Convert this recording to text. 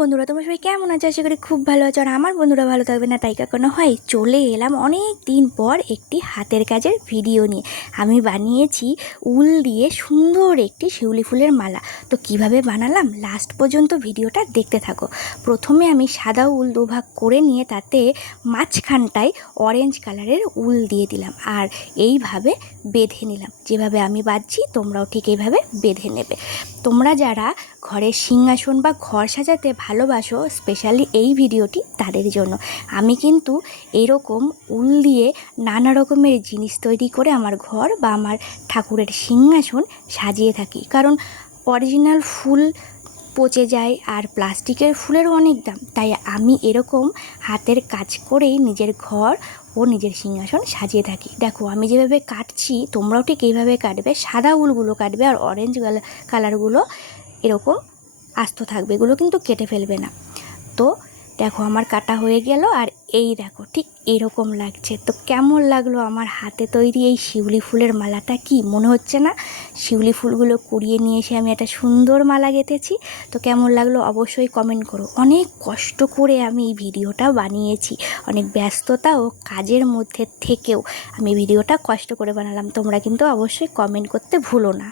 বন্ধুরা, তোমরা সবাই কেমন আছো? আশা করি খুব ভালো আছো। আর আমার বন্ধুরা ভালো থাকবে না তাই কখনো হয়। চলে এলাম অনেক দিন পর একটি হাতের কাজের ভিডিও নিয়ে। আমি বানিয়েছি উল দিয়ে সুন্দর একটি শিউলি ফুলের মালা। তো কিভাবে বানালাম লাস্ট পর্যন্ত ভিডিওটা দেখতে থাকো। প্রথমে আমি সাদা উল দুভাগ করে নিয়ে তাতে মাঝখানটায় অরেঞ্জ কালারের উল দিয়ে দিলাম, আর এইভাবে বেঁধে নিলাম। যেভাবে আমি বাঁধছি তোমরাও ঠিক এইভাবে বেঁধে নেবে। তোমরা যারা ঘরের সিংহাসন বা ঘর সাজাতে ভালোবাসো, স্পেশালি এই ভিডিওটি তাদের জন্য। আমি কিন্তু এরকম উল দিয়ে নানা রকমের জিনিস তৈরি করে আমার ঘর বা আমার ঠাকুরের সিংহাসন সাজিয়ে থাকি। কারণ অরিজিনাল ফুল পচে যায় আর প্লাস্টিকের ফুলেরও অনেক দাম, তাই আমি এরকম হাতের কাজ করেই নিজের ঘর ও নিজের সিংহাসন সাজিয়ে থাকি। দেখো আমি যেভাবে কাটছি তোমরাও ঠিক এইভাবে কাটবে। সাদা উলগুলো কাটবে আর অরেঞ্জ কালারগুলো এরকম আস্ত থাকবে, এগুলো কিন্তু কেটে ফেলবে না। তো দেখো আমার কাটা হয়ে গেল, আর এই দেখো ঠিক এরকম লাগছে। তো কেমন লাগলো আমার হাতে তৈরি এই শিউলি ফুলের মালাটা? কি মনে হচ্ছে না শিউলি ফুলগুলো কুড়িয়ে নিয়ে এসে আমি একটা সুন্দর মালা গেঁথেছি? তো কেমন লাগলো অবশ্যই কমেন্ট করো। অনেক কষ্ট করে আমি এই ভিডিওটা বানিয়েছি, অনেক ব্যস্ততা ও কাজের মধ্যে থেকেও আমি ভিডিওটা কষ্ট করে বানালাম। তোমরা কিন্তু অবশ্যই কমেন্ট করতে ভুলো না।